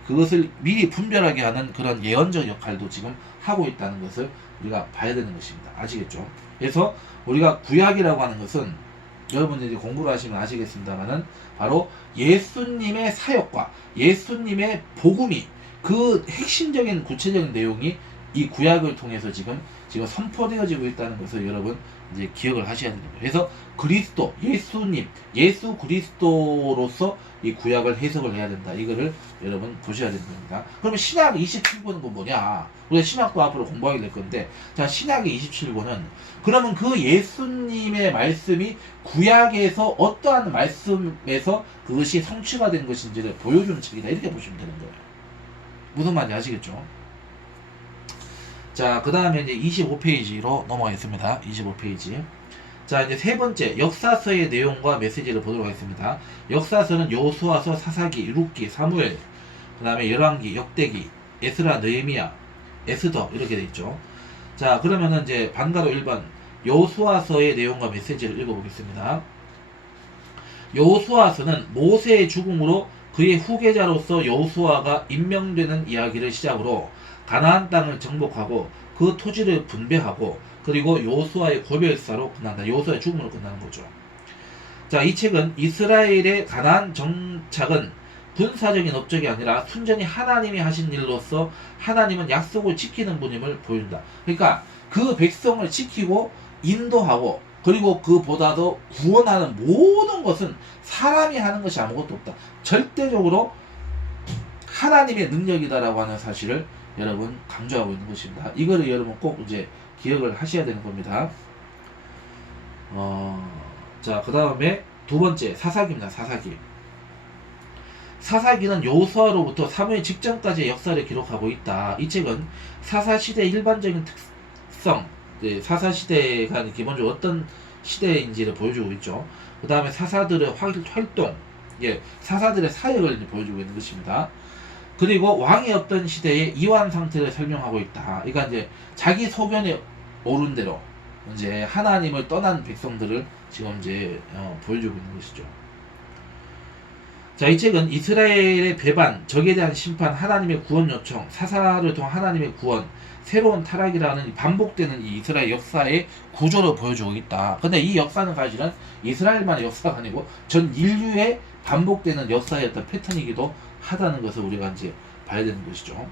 그것을 미리 분별하게 하는 그런 예언적 역할도 지금 하고 있다는 것을 우리가 봐야 되는 것입니다. 아시겠죠? 그래서 우리가 구약이라고 하는 것은 여러분들이 공부를 하시면 아시겠습니다만은 바로 예수님의 사역과 예수님의 복음이 그 핵심적인 구체적인 내용이 이 구약을 통해서 지금 선포되어지고 있다는 것을 여러분 이제 기억을 하셔야 됩니다. 그래서 그리스도, 예수님, 예수 그리스도로서 이 구약을 해석을 해야 된다. 이거를 여러분 보셔야 되는 겁니다. 그러면 신약 27권은 뭐냐? 우리가 신약도 앞으로 공부하게 될 건데, 자, 신약의 27권은 그러면 그 예수님의 말씀이 구약에서 어떠한 말씀에서 그것이 성취가 된 것인지를 보여주는 책이다. 이렇게 보시면 되는 거예요. 무슨 말인지 아시겠죠? 자, 그 다음에 이제 25페이지로 넘어가겠습니다. 25페이지. 자, 이제 세 번째, 역사서의 내용과 메시지를 보도록 하겠습니다. 역사서는 여호수아서, 사사기, 룻기, 사무엘, 그 다음에 열왕기, 역대기, 에스라, 느헤미야, 에스더 이렇게 돼 있죠. 자, 그러면은 이제 반가로 1번 여호수아서의 내용과 메시지를 읽어보겠습니다. 여호수아서는 모세의 죽음으로 그의 후계자로서 여호수아가 임명되는 이야기를 시작으로 가나안 땅을 정복하고 그 토지를 분배하고 그리고 여호수아의 고별사로 끝난다. 여호수아의 죽음으로 끝나는 거죠. 자, 이 책은 이스라엘의 가나안 정착은 군사적인 업적이 아니라 순전히 하나님이 하신 일로서 하나님은 약속을 지키는 분임을 보여준다. 그러니까 그 백성을 지키고 인도하고 그리고 그보다도 구원하는 모든 것은 사람이 하는 것이 아무것도 없다. 절대적으로 하나님의 능력이다라고 하는 사실을 여러분 강조하고 있는 것입니다. 이거를 여러분 꼭 이제 기억을 하셔야 되는 겁니다. 자, 그 다음에 두 번째 사사기입니다. 사사기. 사사기는 여호수아로부터 사무엘 직전까지의 역사를 기록하고 있다. 이 책은 사사시대의 일반적인 특성, 사사시대가 기본적으로 어떤 시대인지를 보여주고 있죠. 그 다음에 사사들의 활동, 사사들의 사역을 보여주고 있는 것입니다. 그리고 왕이 없던 시대의 이완 상태를 설명하고 있다. 그러니까 이제 자기 소견에 오른 대로 이제 하나님을 떠난 백성들을 지금 이제 보여주고 있는 것이죠. 자, 이 책은 이스라엘의 배반, 적에 대한 심판, 하나님의 구원 요청, 사사를 통한 하나님의 구원, 새로운 타락이라는 반복되는 이 이스라엘 역사의 구조를 보여주고 있다. 근데 이 역사는 사실은 이스라엘만의 역사가 아니고 전 인류의 반복되는 역사의 어떤 패턴이기도 하다는 것을 우리가 이제 봐야 되는 것이죠.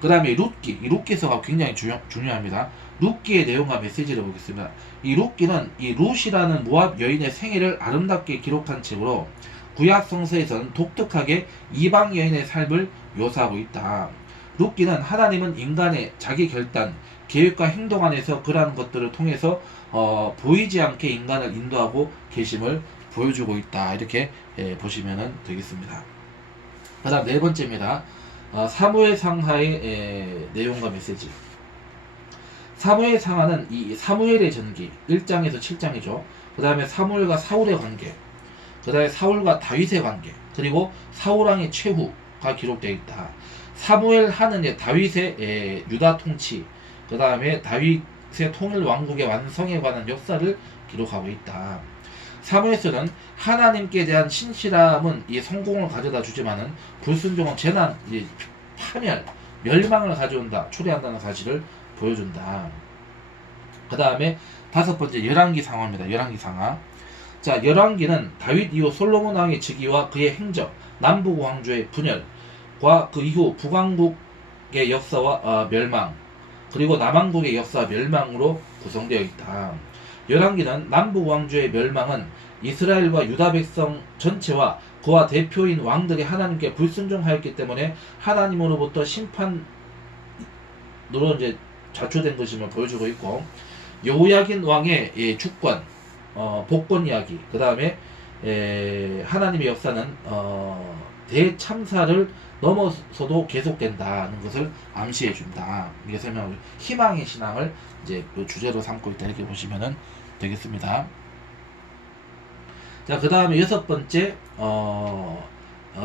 그 다음에 룻기, 이 룻기서가 굉장히 중요합니다. 룻기의 내용과 메시지를 보겠습니다. 이 룻기는 이 룻이라는 모압 여인의 생애를 아름답게 기록한 책으로 구약 성서에서는 독특하게 이방 여인의 삶을 묘사하고 있다. 룻기는 하나님은 인간의 자기 결단, 계획과 행동 안에서 그러한 것들을 통해서 보이지 않게 인간을 인도하고 계심을 보여주고 있다. 이렇게 보시면 되겠습니다. 그 다음 네 번째입니다. 사무엘 상하의 내용과 메시지. 사무엘 상하는 이 사무엘의 전기 1장에서 7장이죠. 그 다음에 사무엘과 사울의 관계, 그 다음에 사울과 다윗의 관계, 그리고 사울왕의 최후가 기록되어 있다. 사무엘 하는 다윗의 유다 통치, 그 다음에 다윗의 통일 왕국의 완성에 관한 역사를 기록하고 있다. 사무엘서는 하나님께 대한 신실함은 이 성공을 가져다 주지만은 불순종은 재난, 파멸, 멸망을 가져온다, 초래한다는 사실을 보여준다. 그 다음에 다섯 번째 열왕기 상하입니다. 열왕기 상하. 자, 열왕기는 다윗 이후 솔로몬 왕의 즉위와 그의 행적, 남북 왕조의 분열과 그 이후 북왕국의 역사와 멸망, 그리고 남왕국의 역사와 멸망으로 구성되어 있다. 열왕기는 남북 왕조의 멸망은 이스라엘과 유다 백성 전체와 그와 대표인 왕들이 하나님께 불순종하였기 때문에 하나님으로부터 심판으로 이제 자초된 것임을 보여주고 있고, 여호야긴 왕의 주권, 복권 이야기, 그 다음에 하나님의 역사는 대참사를 넘어서도 계속된다는 것을 암시해 준다. 이게 설명을, 희망의 신앙을 이제 주제로 삼고 있다. 이렇게 보시면 되겠습니다. 자, 그 다음에 여섯 번째,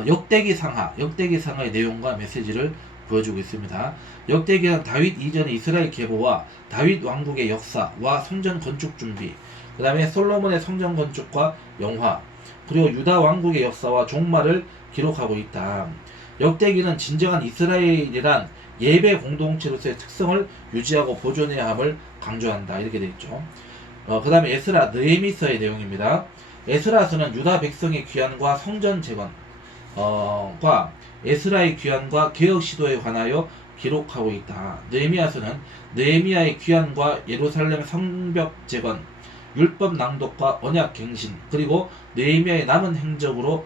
역대기 상하, 역대기 상하의 내용과 메시지를 보여주고 있습니다. 역대기는 다윗 이전의 이스라엘 계보와 다윗 왕국의 역사와 성전 건축 준비, 그 다음에 솔로몬의 성전 건축과 영화, 그리고 유다 왕국의 역사와 종말을 기록하고 있다. 역대기는 진정한 이스라엘이란 예배 공동체로서의 특성을 유지하고 보존해야 함을 강조한다. 이렇게 되어 있죠. 그 다음에 에스라, 느헤미서의 내용입니다. 에스라서는 유다 백성의 귀환과 성전 재건, 과 에스라의 귀환과 개혁 시도에 관하여 기록하고 있다. 느헤미야서는 느헤미야의 귀환과 예루살렘 성벽 재건, 율법 낭독과 언약 갱신, 그리고 느헤미야의 남은 행적으로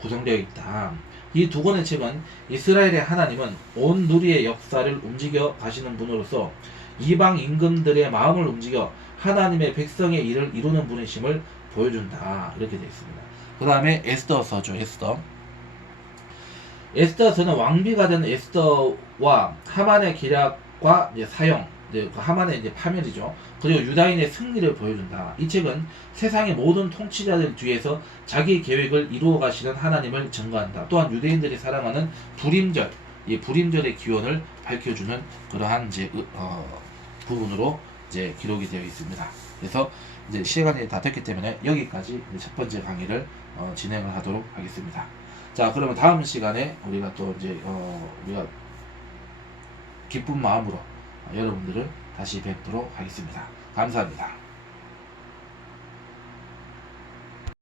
구성되어 있다. 이 두 권의 책은 이스라엘의 하나님은 온 누리의 역사를 움직여 가시는 분으로서 이방 임금들의 마음을 움직여 하나님의 백성의 일을 이루는 분이심을 보여준다. 이렇게 되어 있습니다. 그 다음에 에스더서죠. 에스더서는 왕비가 된 에스더와 하만의 계략과 이제 사형, 그 하만의 이제 파멸이죠. 그리고 유다인의 승리를 보여준다. 이 책은 세상의 모든 통치자들 뒤에서 자기 계획을 이루어 가시는 하나님을 증거한다. 또한 유대인들이 사랑하는 불임절, 이 불임절의 기원을 밝혀주는 그러한 이제 부분으로 이제 기록이 되어 있습니다. 그래서 이제 시간이 다 됐기 때문에 여기까지 첫 번째 강의를 진행을 하도록 하겠습니다. 자, 그러면 다음 시간에 우리가 또 이제 우리가 기쁜 마음으로 여러분들을 다시 뵙도록 하겠습니다. 감사합니다.